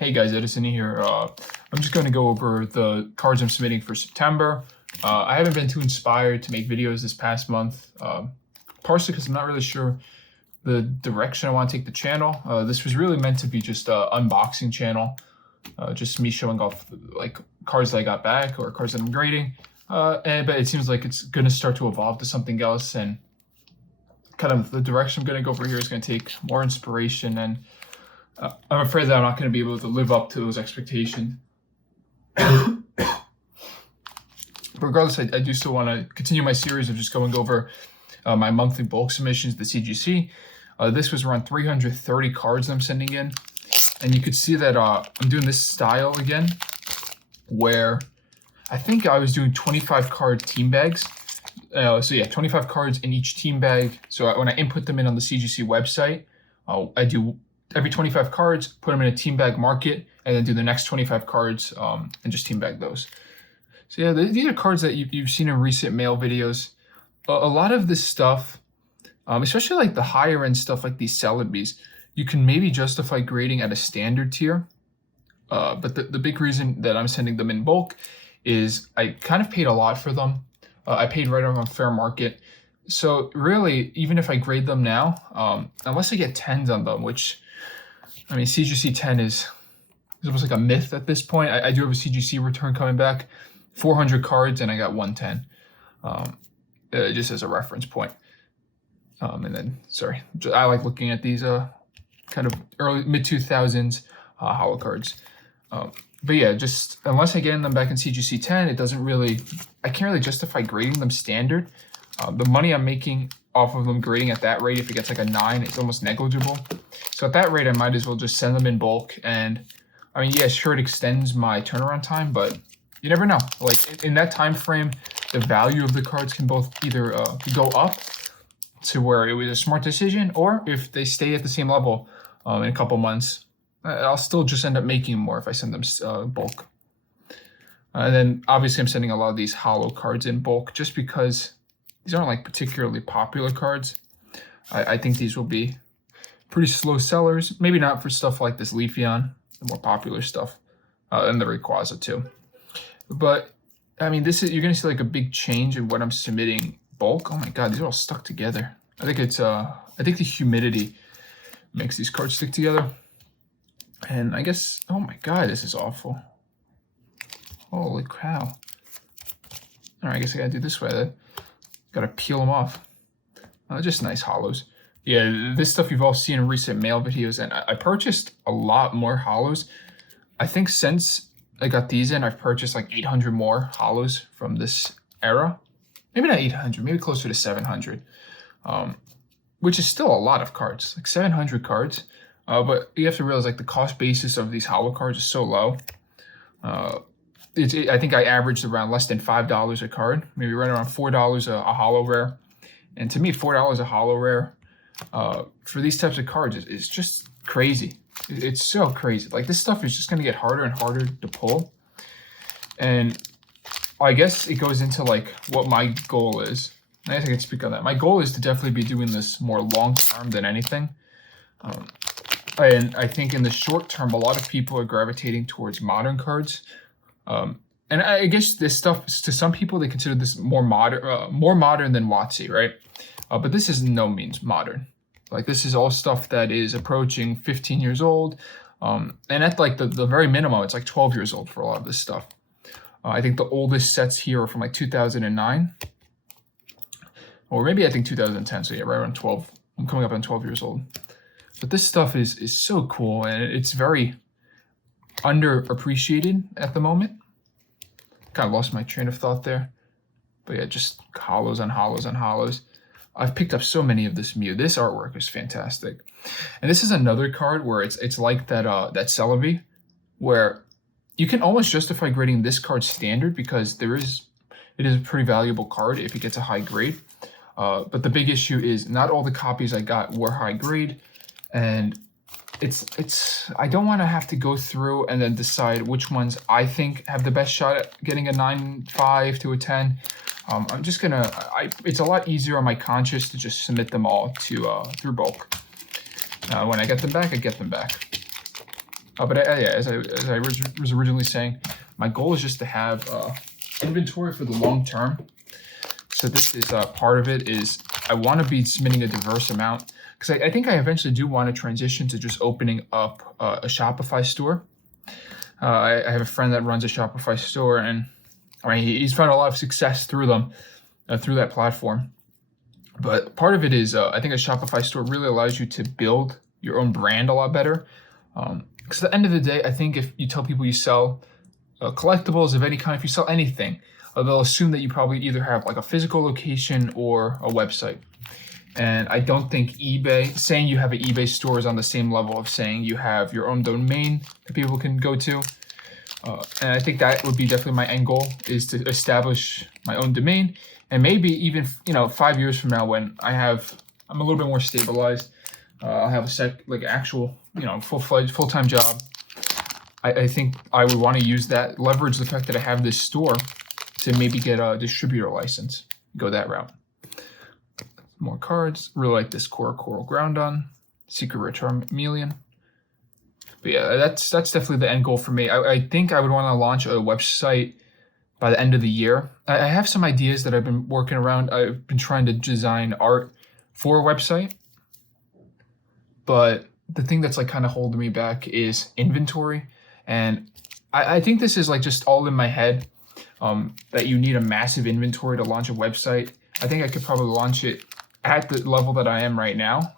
Hey guys, Edison here. I'm just going to go over the cards I'm submitting for September. I haven't been too inspired to make videos this past month, partially because I'm not really sure the direction I want to take the channel. This was really meant to be just an unboxing channel, just me showing off like cards that I got back or cards that I'm grading. But it seems like it's going to start to evolve to something else, and kind of the direction I'm going to go over here is going to take more inspiration, and I'm afraid that I'm not going to be able to live up to those expectations. Regardless, I do still want to continue my series of just going over my monthly bulk submissions, the CGC. This was around 330 cards I'm sending in. And you could see that I'm doing this style again, where I think I was doing 25 card team bags. So yeah, 25 cards in each team bag. So when I input them in on the CGC website, I do every 25 cards, put them in a team bag market, and then do the next 25 cards and just team bag those. So yeah, these are cards that you've seen in recent mail videos. A lot of this stuff, especially like the higher end stuff like these Celebies, you can maybe justify grading at a standard tier. But the big reason that I'm sending them in bulk is I kind of paid a lot for them. I paid right around fair market. So really, even if I grade them now, unless I get 10s on them, which, I mean, CGC 10 is almost like a myth at this point. I do have a CGC return coming back, 400 cards, and I got 110, just as a reference point. And then, sorry, I like looking at these kind of early, mid-2000s holo cards. But yeah, just unless I get them back in CGC 10, it doesn't really, I can't really justify grading them standard. The money I'm making off of them grading at that rate, if it gets like a 9, it's almost negligible. So at that rate, I might as well just send them in bulk. And I mean, yeah, sure, it extends my turnaround time, but you never know. Like in that time frame, the value of the cards can both either go up to where it was a smart decision, or if they stay at the same level in a couple months, I'll still just end up making more if I send them bulk. And then obviously I'm sending a lot of these holo cards in bulk just because these aren't like particularly popular cards. I think these will be pretty slow sellers. Maybe not for stuff like this Leafeon, the more popular stuff, and the Rayquaza too. But I mean, this is, you're gonna see like a big change in what I'm submitting bulk. Oh my god, these are all stuck together. I think it's I think the humidity makes these cards stick together. And I guess, oh my god, this is awful. Holy cow. All right, I guess I gotta do this way then. Gotta peel them off. Just nice holos. Yeah, this stuff you've all seen in recent mail videos, and I purchased a lot more holos. I think since I got these in, I've purchased like 800 more holos from this era. Maybe not 800, maybe closer to 700, which is still a lot of cards, like 700 cards. But you have to realize like the cost basis of these holo cards is so low. I think I averaged around less than $5 a card, maybe right around $4 a holo rare. And to me, $4 a holo rare for these types of cards is just crazy. It's so crazy. Like this stuff is just going to get harder and harder to pull. And I guess it goes into like what my goal is. I guess I can speak on that. My goal is to definitely be doing this more long term than anything. And I think in the short term, a lot of people are gravitating towards modern cards. And I guess this stuff, to some people, they consider this more modern than WotC, right? But this is no means modern. Like this is all stuff that is approaching 15 years old. And at like the very minimum, it's like 12 years old for a lot of this stuff. I think the oldest sets here are from like 2009. Or maybe I think 2010. So yeah, right around 12. I'm coming up on 12 years old. But this stuff is so cool, and it's very underappreciated at the moment. Kind of lost my train of thought there. But yeah, just holos on holos on holos. I've picked up so many of this Mew. This artwork is fantastic. And this is another card where it's like that Celebi, where you can almost justify grading this card standard because it is a pretty valuable card if it gets a high grade. But the big issue is not all the copies I got were high grade. And I don't want to have to go through and then decide which ones I think have the best shot at getting a 9.5 to a 10. I'm just gonna, it's a lot easier on my conscience to just submit them all to through bulk. When I get them back, I get them back. Yeah, as I was originally saying, my goal is just to have inventory for the long term. So this is part of it is I want to be submitting a diverse amount because I think I eventually do want to transition to just opening up a Shopify store. I have a friend that runs a Shopify store, and I mean, he's found a lot of success through them, through that platform. But part of it is I think a Shopify store really allows you to build your own brand a lot better. Because at the end of the day, I think if you tell people you sell collectibles of any kind, if you sell anything, they'll assume that you probably either have like a physical location or a website. And I don't think saying you have an eBay store is on the same level of saying you have your own domain that people can go to. And I think that would be definitely my end goal, is to establish my own domain. And maybe even, 5 years from now when I'm a little bit more stabilized, I'll have actual, full-fledged, full-time job. I think I would want to use that, leverage the fact that I have this store to maybe get a distributor license, go that route. More cards. Really like this Coral Groundon, Secret Retro Chameleon. But yeah, that's definitely the end goal for me. I think I would want to launch a website by the end of the year. I have some ideas that I've been working around. I've been trying to design art for a website. But the thing that's like kind of holding me back is inventory. And I think this is like just all in my head, that you need a massive inventory to launch a website. I think I could probably launch it at the level that I am right now.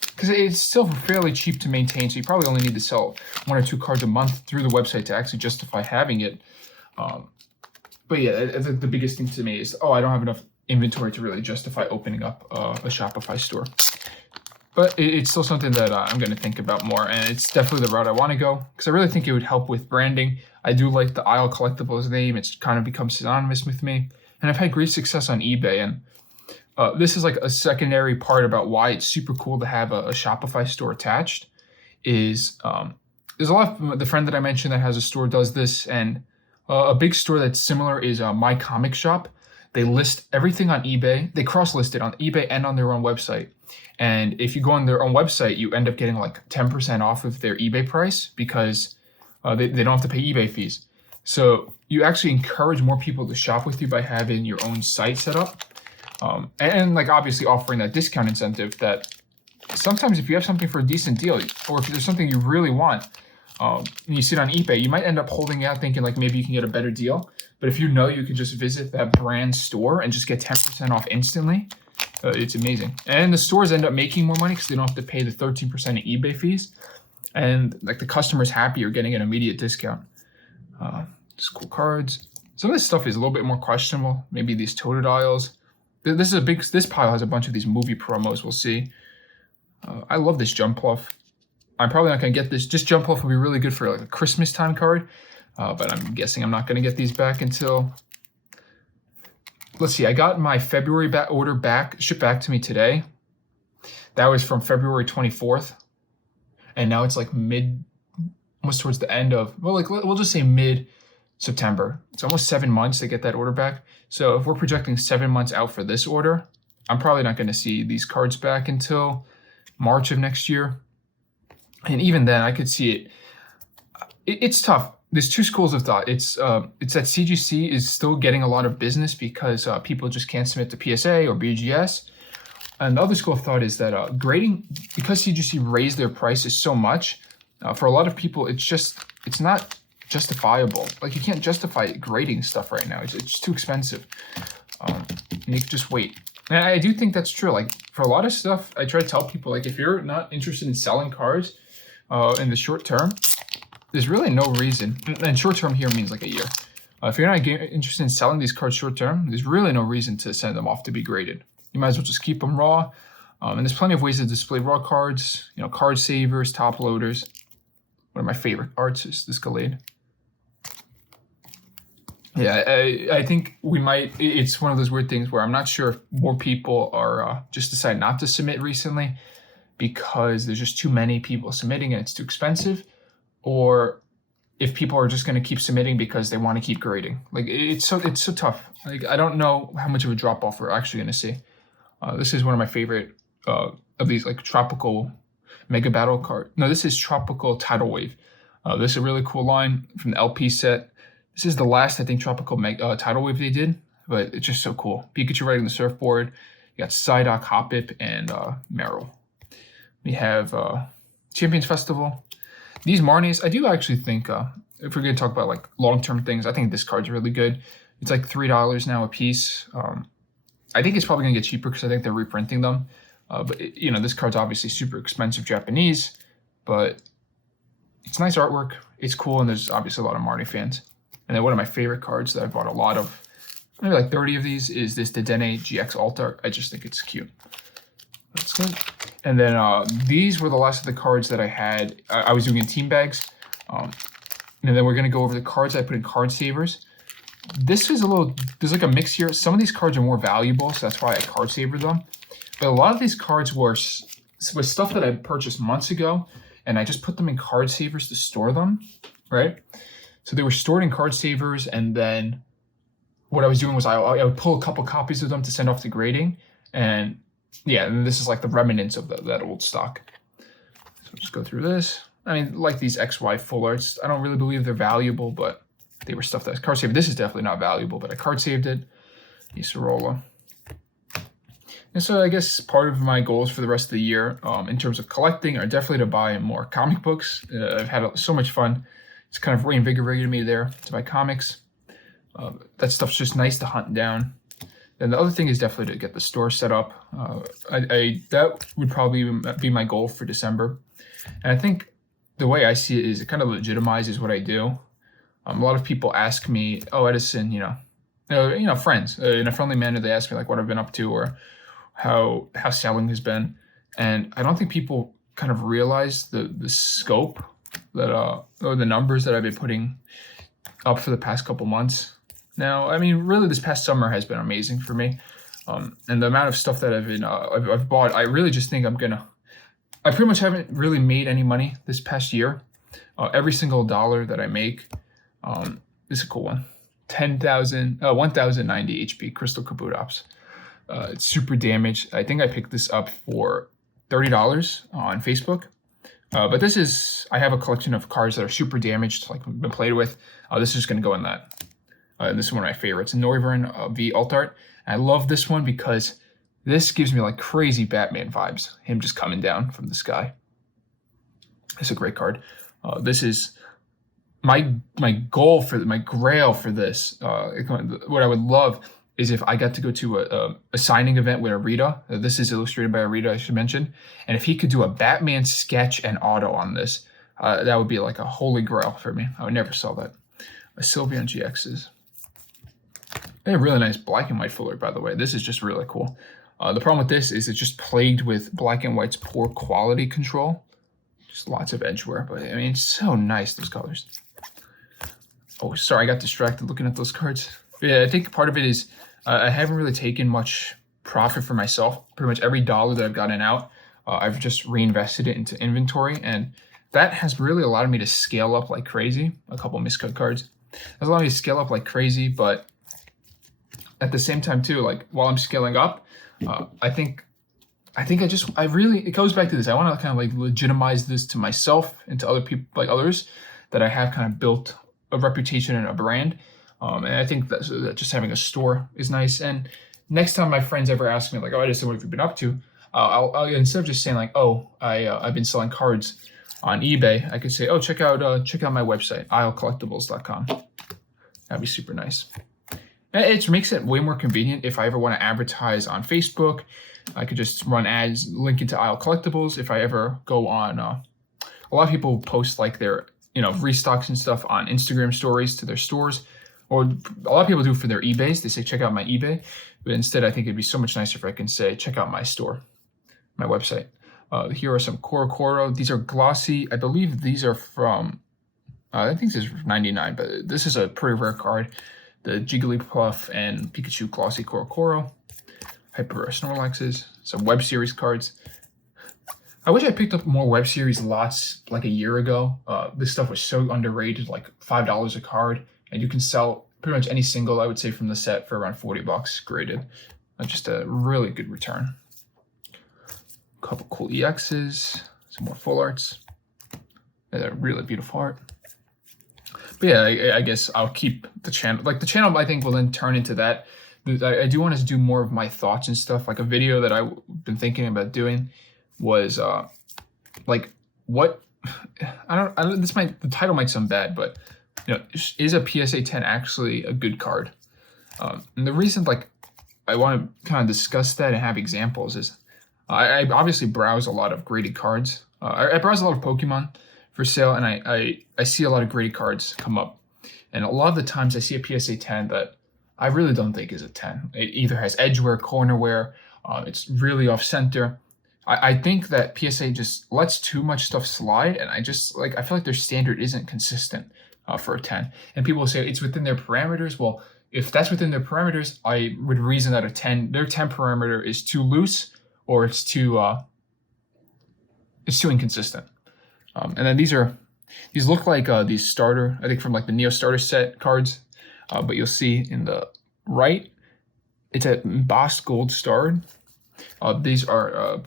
Because it's still fairly cheap to maintain, so you probably only need to sell 1 or 2 cards a month through the website to actually justify having it. But yeah, the biggest thing to me is, I don't have enough inventory to really justify opening up a Shopify store. But it's still something that I'm going to think about more, and it's definitely the route I want to go, because I really think it would help with branding. I do like the Isle Collectibles name. It's kind of become synonymous with me, and I've had great success on eBay, and this is like a secondary part about why it's super cool to have a Shopify store attached. Is there's a lot of the friend that I mentioned that has a store does this, and a big store that's similar is My Comic Shop. They list everything on eBay. They cross-list it on eBay and on their own website. And if you go on their own website, you end up getting like 10% off of their eBay price because they don't have to pay eBay fees. So you actually encourage more people to shop with you by having your own site set up. And like obviously offering that discount incentive that sometimes if you have something for a decent deal, or if there's something you really want, and you see it on eBay, you might end up holding out thinking like maybe you can get a better deal. But if you know you can just visit that brand store and just get 10% off instantly, it's amazing. And the stores end up making more money because they don't have to pay the 13% of eBay fees. And like the customer's happy you're getting an immediate discount. Just cool cards. Some of this stuff is a little bit more questionable. Maybe these Totodiles. This pile has a bunch of these movie promos. We'll see. I love this Jumpluff. I'm probably not going to get this. Just Jumpluff would be really good for like a Christmas time card. But I'm guessing I'm not going to get these back until... Let's see. I got my February order shipped back to me today. That was from February 24th. And now it's like almost towards the end of... Well, like we'll just say mid-September. It's almost 7 months to get that order back. So if we're projecting 7 months out for this order, I'm probably not going to see these cards back until March of next year. And even then, I could see it. It's tough. There's two schools of thought. It's that CGC is still getting a lot of business because people just can't submit to PSA or BGS. And the other school of thought is that grading, because CGC raised their prices so much, for a lot of people, it's not justifiable. Like you can't justify grading stuff right now. It's too expensive. And you can just wait. And I do think that's true. Like for a lot of stuff, I try to tell people, like if you're not interested in selling cards in the short term, there's really no reason, and short term here means like a year. If you're not interested in selling these cards short term, there's really no reason to send them off to be graded. You might as well just keep them raw. And there's plenty of ways to display raw cards, card savers, top loaders. One of my favorite arts is this Gallade. Yeah, I think it's one of those weird things where I'm not sure if more people are just decide not to submit recently because there's just too many people submitting and it's too expensive, or if people are just going to keep submitting because they want to keep grading. Like it's so tough. Like I don't know how much of a drop off we're actually going to see. This is one of my favorite of these like tropical mega battle card. No, this is tropical tidal wave. This is a really cool line from the LP set. This is the last, I think, Tropical Tidal Wave they did, but it's just so cool. Pikachu riding the surfboard. You got Psyduck, Hoppip, and Meryl. We have Champions Festival. These Marnies, I do actually think, if we're going to talk about like long-term things, I think this card's really good. It's like $3 now a piece. I think it's probably going to get cheaper because I think they're reprinting them. But this card's obviously super expensive Japanese, but it's nice artwork. It's cool, and there's obviously a lot of Marnie fans. And then one of my favorite cards that I bought a lot of, maybe like 30 of these, is this Dedenne GX Alt Art. I just think it's cute. That's good. And then these were the last of the cards that I had. I was doing in team bags. And then we're going to go over the cards I put in card savers. This is there's like a mix here. Some of these cards are more valuable, so that's why I card savered them. But a lot of these cards were stuff that I purchased months ago, and I just put them in card savers to store them, right? So they were stored in card savers, and then what I was doing was I would pull a couple copies of them to send off to grading, and yeah, and this is like the remnants of that old stock. So just go through this. I mean, like these XY full arts, I don't really believe they're valuable, but they were stuff that I card saved. This is definitely not valuable, but I card saved it. Isarola. And so I guess part of my goals for the rest of the year in terms of collecting are definitely to buy more comic books. I've had so much fun. It's kind of reinvigorated me there to buy comics. That stuff's just nice to hunt down. Then the other thing is definitely to get the store set up. That would probably be my goal for December. And I think the way I see it is it kind of legitimizes what I do. A lot of people ask me, "Oh, Edison, friends in a friendly manner. They ask me like what I've been up to or how selling has been." And I don't think people kind of realize the scope that or the numbers that I've been putting up for the past couple months. Now, I mean, really, this past summer has been amazing for me, and the amount of stuff that I've bought, I really just think I pretty much haven't really made any money this past year. Every single dollar that I make, this is a cool one, 1090 HP Crystal Kabutops. It's super damaged. I think I picked this up for $30 on Facebook. But I have a collection of cards that are super damaged, like been played with. This is going to go in that. And this is one of my favorites, Noivern V Alt Art. And I love this one because this gives me like crazy Batman vibes. Him just coming down from the sky. It's a great card. This is my goal my grail for this. What I would love is if I got to go to a signing event with Arita. This is illustrated by Arita, I should mention. And if he could do a Batman sketch and auto on this, that would be like a holy grail for me. I would never sell that. A Sylveon GXs. They have really nice black and white full art, by the way. This is just really cool. The problem with this is it's just plagued with black and white's poor quality control. Just lots of edge wear, but I mean, it's so nice, those colors. Oh, sorry, I got distracted looking at those cards. Yeah, I think part of it is I haven't really taken much profit for myself. Pretty much every dollar that I've gotten out, I've just reinvested it into inventory, and that has really allowed me to scale up like crazy. A couple miscut cards. That's allowed me to scale up like crazy, but at the same time too, like while I'm scaling up, I think it goes back to this. I want to kind of like legitimize this to myself and to other people, like others, that I have kind of built a reputation and a brand. And I think that just having a store is nice. And next time my friends ever ask me like, "Oh, Edison, what have you been up to?" I'll instead of just saying like, "Oh, I've been selling cards on eBay," I could say, "Oh, check out my website, islecollectibles.com." That'd be super nice. It makes it way more convenient if I ever want to advertise on Facebook. I could just run ads linking to Isle Collectibles. If I ever go on, a lot of people post like their restocks and stuff on Instagram stories to their stores, or a lot of people do for their eBays. They say check out my eBay, but instead I think it'd be so much nicer if I can say check out my store, my website. Here are some Korokoro. These are glossy. I believe these are from. I think this is 99, but this is a pretty rare card. The Jigglypuff and Pikachu Glossy Korokoro. Hyper Snorlaxes. Some Web Series cards. I wish I picked up more Web Series lots like a year ago. This stuff was so underrated, like $5 a card. And you can sell pretty much any single, I would say, from the set for around $40 graded. Just a really good return. A couple cool EXs. Some more full arts. They're really beautiful art. But yeah, I guess I'll keep the channel. Like the channel, I think will then turn into that. I do want to do more of my thoughts and stuff. Like a video that I've been thinking about doing was like what I don't. The title might sound bad, but you know, is a PSA 10 actually a good card? And the reason like I want to kind of discuss that and have examples is I obviously browse a lot of graded cards. I browse a lot of Pokemon for sale, and I see a lot of graded cards come up. And a lot of the times I see a PSA 10 that I really don't think is a 10. It either has edge wear, corner wear, it's really off center. I think that PSA just lets too much stuff slide, and I feel like their standard isn't consistent for a 10. And people will say it's within their parameters. Well, if that's within their parameters, I would reason that their 10 parameter is too loose or it's too inconsistent. And then these look like these starter, I think from like the Neo starter set cards. But you'll see in the right, it's a embossed gold starred. These are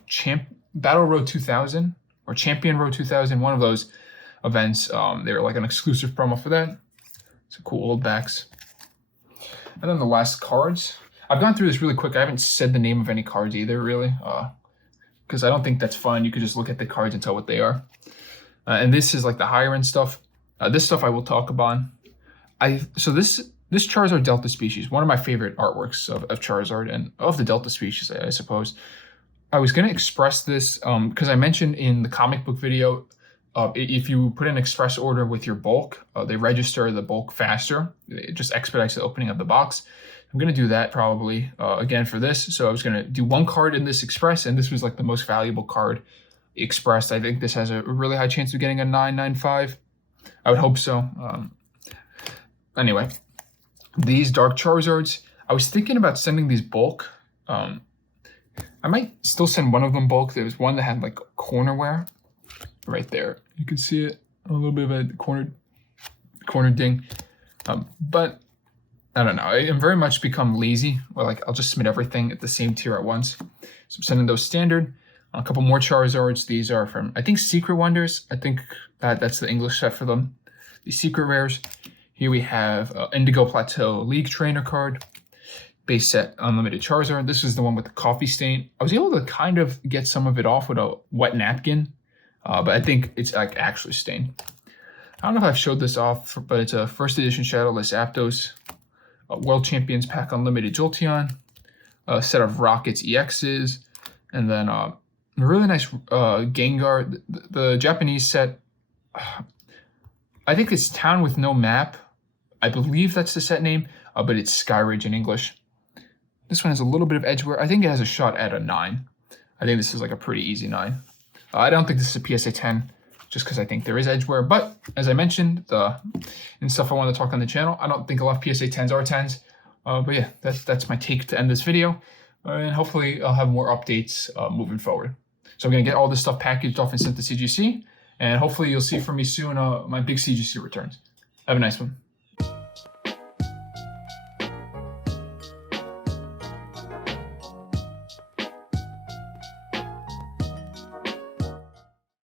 Battle Road 2000 or Champion Road 2000, one of those events. They were like an exclusive promo for that. It's a cool old backs. And then the last cards. I've gone through this really quick. I haven't said the name of any cards either, really, because I don't think that's fun. You could just look at the cards and tell what they are. And this is like the higher end stuff. This stuff I will talk about. So this Charizard Delta species, one of my favorite artworks of Charizard and of the Delta species, I suppose. I was going to express this because I mentioned in the comic book video, if you put in express order with your bulk, they register the bulk faster. It just expedites the opening of the box. I'm going to do that probably again for this. So I was going to do one card in this express, and this was like the most valuable card expressed. I think this has a really high chance of getting a 995. I would hope so. Anyway, these Dark Charizards, I was thinking about sending these bulk. I might still send one of them bulk. There was one that had like corner wear right there. You can see it, a little bit of a corner ding. But I don't know. I am very much become lazy. Or like I'll just submit everything at the same tier at once. So I'm sending those standard. A couple more Charizards. These are from, I think, Secret Wonders. I think that's the English set for them. These Secret Rares. Here we have Indigo Plateau League Trainer card. Base set Unlimited Charizard. This is the one with the coffee stain. I was able to kind of get some of it off with a wet napkin. But I think it's like actually stained. I don't know if I've showed this off, but it's a first edition Shadowless Aptos. World Champions Pack Unlimited Jolteon. A set of Rockets EXs. And then a really nice Gengar. The Japanese set, I think it's Town with No Map. I believe that's the set name, but it's Skyridge in English. This one has a little bit of edge wear. I think it has a shot at a 9. I think this is like a pretty easy 9. I don't think this is a PSA 10, just because I think there is edge wear. But as I mentioned, and stuff I want to talk on the channel, I don't think a lot of PSA 10s are 10s. But yeah, that's my take to end this video. And hopefully I'll have more updates moving forward. So I'm going to get all this stuff packaged off and sent to CGC. And hopefully you'll see from me soon my big CGC returns. Have a nice one.